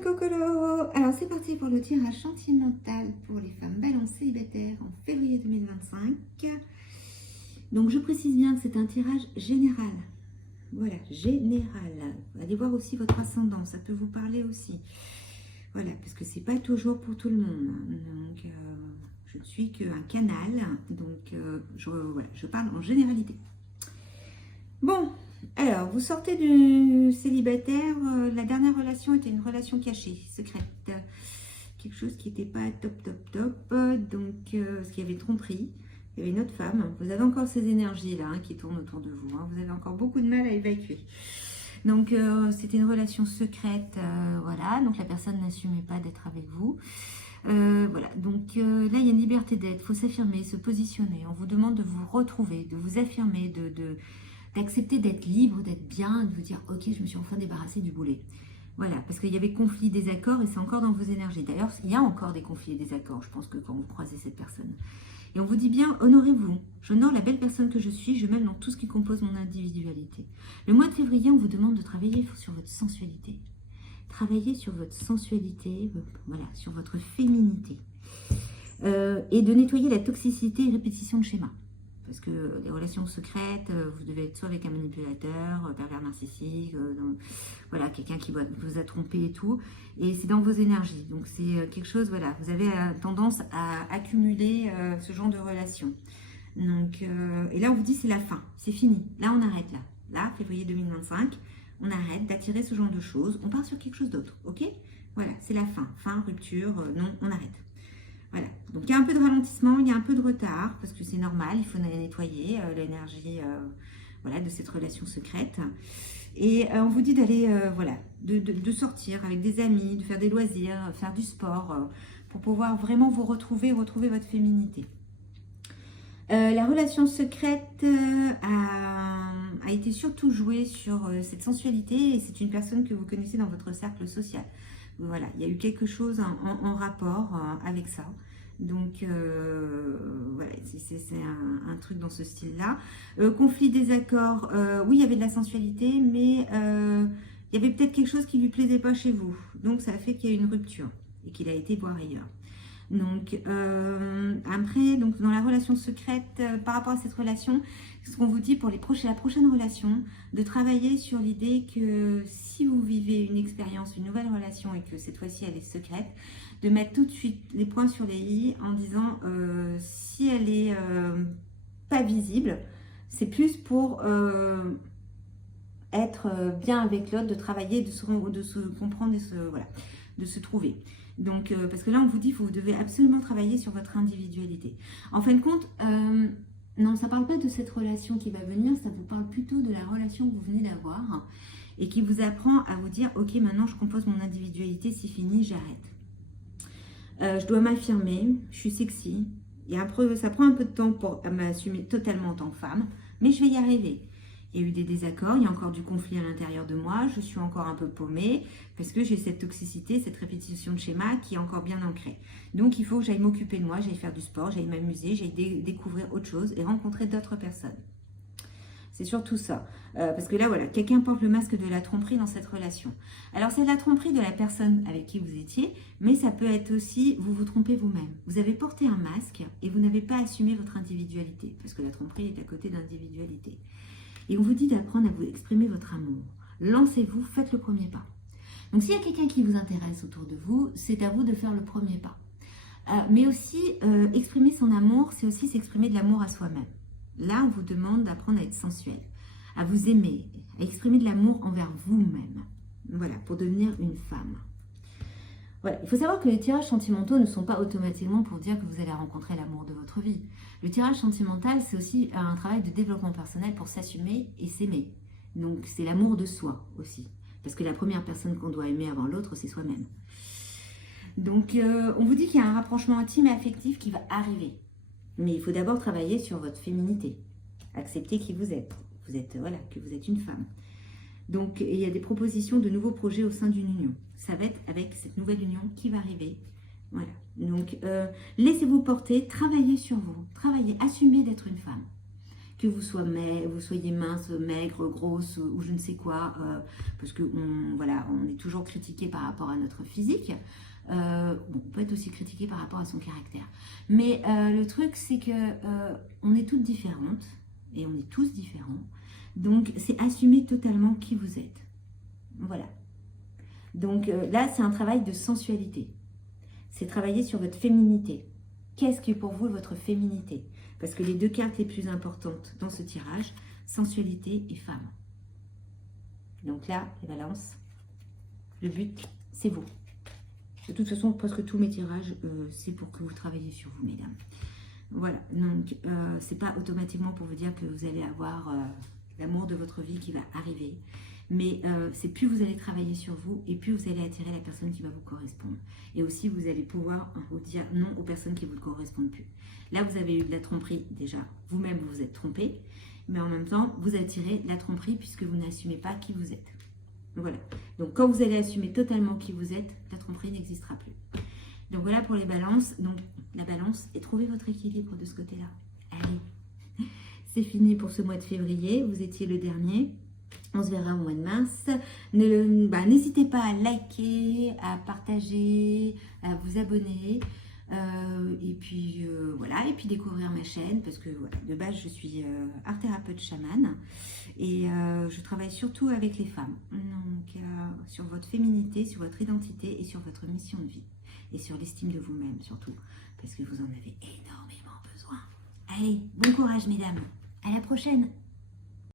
Cocolo. Alors c'est parti pour le tirage sentimental pour les femmes balances célibataires en février 2025. Donc je précise bien que c'est un tirage général. Voilà, général. Allez voir aussi votre ascendant, ça peut vous parler aussi. Voilà, parce que c'est pas toujours pour tout le monde. Donc je ne suis qu'un canal, donc voilà, je parle en généralité. Bon, alors vous sortez du célibataire, la dernière relation était une relation cachée, secrète. Quelque chose qui n'était pas top, donc parce qu'il y avait tromperie, il y avait une autre femme. Vous avez encore ces énergies-là qui tournent autour de vous, vous avez encore beaucoup de mal à évacuer. Donc c'était une relation secrète, voilà, donc la personne n'assumait pas d'être avec vous. Voilà, donc là il y a une liberté d'être, il faut s'affirmer, se positionner. On vous demande de vous retrouver, de vous affirmer, d'accepter d'être libre, d'être bien, de vous dire ok, je me suis enfin débarrassée du boulet. Voilà, parce qu'il y avait conflit, désaccord et c'est encore dans vos énergies. D'ailleurs, il y a encore des conflits et désaccords, je pense que quand vous croisez cette personne. Et on vous dit bien, honorez-vous. J'honore la belle personne que je suis, je m'aime dans tout ce qui compose mon individualité. Le mois de février, on vous demande de travailler sur votre sensualité. Travailler sur votre sensualité, voilà, sur votre féminité. Et de nettoyer la toxicité et répétition de schémas. Parce que les relations secrètes, vous devez être soit avec un manipulateur, pervers narcissique, voilà, quelqu'un qui vous a trompé et tout. Et c'est dans vos énergies. Donc c'est quelque chose, voilà, vous avez tendance à accumuler ce genre de relations. Donc, et là on vous dit c'est la fin, c'est fini. Là on arrête là. Là, février 2025, on arrête d'attirer ce genre de choses. On part sur quelque chose d'autre, ok? Voilà, c'est la fin. Fin, rupture, non, on arrête. Voilà, donc il y a un peu de ralentissement, il y a un peu de retard, parce que c'est normal, il faut nettoyer l'énergie voilà, de cette relation secrète. Et on vous dit d'aller, voilà, de sortir avec des amis, de faire des loisirs, faire du sport, pour pouvoir vraiment vous retrouver votre féminité. La relation secrète a été surtout jouée sur cette sensualité, et c'est une personne que vous connaissez dans votre cercle social. Voilà, il y a eu quelque chose en rapport avec ça. Donc, voilà, c'est un truc dans ce style-là. Conflit, désaccord, oui, il y avait de la sensualité, mais il y avait peut-être quelque chose qui ne lui plaisait pas chez vous. Donc, ça a fait qu'il y a eu une rupture et qu'il a été voir ailleurs. Donc, après, donc, dans la relation secrète, par rapport à cette relation, ce qu'on vous dit pour la prochaine relation, de travailler sur l'idée que si vous vivez une expérience, une nouvelle relation et que cette fois-ci elle est secrète, de mettre tout de suite les points sur les i en disant si elle est pas visible, c'est plus pour être bien avec l'autre, de travailler, de se comprendre, voilà, de se trouver. Donc, parce que là, on vous dit que vous devez absolument travailler sur votre individualité. En fin de compte, non, ça ne parle pas de cette relation qui va venir, ça vous parle plutôt de la relation que vous venez d'avoir et qui vous apprend à vous dire, ok, maintenant je compose mon individualité, c'est fini, j'arrête. Je dois m'affirmer, je suis sexy. Ça prend un peu de temps pour m'assumer totalement en tant que femme, mais je vais y arriver. Il y a eu des désaccords, il y a encore du conflit à l'intérieur de moi, je suis encore un peu paumée parce que j'ai cette toxicité, cette répétition de schéma qui est encore bien ancrée. Donc il faut que j'aille m'occuper de moi, j'aille faire du sport, j'aille m'amuser, j'aille découvrir autre chose et rencontrer d'autres personnes. C'est surtout ça. Parce que là, voilà, quelqu'un porte le masque de la tromperie dans cette relation. Alors c'est la tromperie de la personne avec qui vous étiez, mais ça peut être aussi, vous vous trompez vous-même. Vous avez porté un masque et vous n'avez pas assumé votre individualité, parce que la tromperie est à côté d'individualité. Et on vous dit d'apprendre à vous exprimer votre amour. Lancez-vous, faites le premier pas. Donc s'il y a quelqu'un qui vous intéresse autour de vous, c'est à vous de faire le premier pas. Mais aussi, exprimer son amour, c'est aussi s'exprimer de l'amour à soi-même. Là, on vous demande d'apprendre à être sensuel, à vous aimer, à exprimer de l'amour envers vous-même. Voilà, pour devenir une femme. Voilà, il faut savoir que les tirages sentimentaux ne sont pas automatiquement pour dire que vous allez rencontrer l'amour de votre vie. Le tirage sentimental, c'est aussi un travail de développement personnel pour s'assumer et s'aimer. Donc, c'est l'amour de soi aussi. Parce que la première personne qu'on doit aimer avant l'autre, c'est soi-même. Donc, on vous dit qu'il y a un rapprochement intime et affectif qui va arriver. Mais il faut d'abord travailler sur votre féminité. Accepter qui vous êtes. Voilà, que vous êtes une femme. Donc, il y a des propositions de nouveaux projets au sein d'une union. Ça va être avec cette nouvelle union qui va arriver. Voilà. Donc, laissez-vous porter, travaillez sur vous. Travaillez, assumez d'être une femme. que vous soyez mince, maigre, grosse ou je ne sais quoi, parce que voilà, on est toujours critiqué par rapport à notre physique. Bon, on peut être aussi critiqué par rapport à son caractère. Mais le truc, c'est que on est toutes différentes et on est tous différents. Donc, c'est assumer totalement qui vous êtes. Voilà. Donc là, c'est un travail de sensualité. C'est travailler sur votre féminité. Qu'est-ce qui est pour vous votre féminité? Parce que les deux cartes les plus importantes dans ce tirage, sensualité et femme. Donc là, les balances, le but, c'est vous. De toute façon, presque tous mes tirages, c'est pour que vous travaillez sur vous, mesdames. Voilà, donc c'est pas automatiquement pour vous dire que vous allez avoir l'amour de votre vie qui va arriver. Mais c'est plus vous allez travailler sur vous et plus vous allez attirer la personne qui va vous correspondre. Et aussi, vous allez pouvoir vous dire non aux personnes qui ne vous correspondent plus. Là, vous avez eu de la tromperie déjà. Vous-même, vous vous êtes trompé. Mais en même temps, vous attirez la tromperie puisque vous n'assumez pas qui vous êtes. Voilà. Donc, quand vous allez assumer totalement qui vous êtes, la tromperie n'existera plus. Donc, voilà pour les balances. Donc, la balance et trouvez votre équilibre de ce côté-là. Allez, c'est fini pour ce mois de février. Vous étiez le dernier. On se verra au mois de mars. N'hésitez pas à liker, à partager, à vous abonner. Et puis voilà, et puis découvrir ma chaîne parce que voilà, de base je suis art thérapeute chamane et je travaille surtout avec les femmes. Donc sur votre féminité, sur votre identité et sur votre mission de vie et sur l'estime de vous-même surtout parce que vous en avez énormément besoin. Allez, bon courage mesdames, à la prochaine.